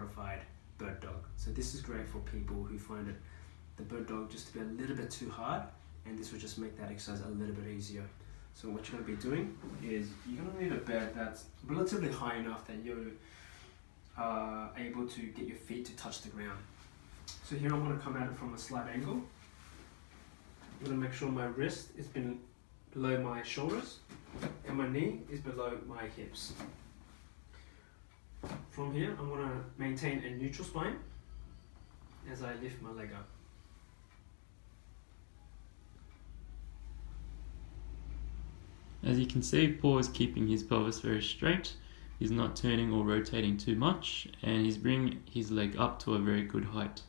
modified bird dog. So this is great for people who find it, the bird dog, just to be a little bit too hard, and this will just make that exercise a little bit easier. So what you're going to be doing is you're going to need a bed that's relatively high enough that you're able to get your feet to touch the ground. So here I'm going to come at it from a slight angle. I'm going to make sure my wrist is below my shoulders and my knee is below my hips. From here I'm going to maintain a neutral spine as I lift my leg up. As you can see, Paul is keeping his pelvis very straight. He's not turning or rotating too much, and he's bringing his leg up to a very good height.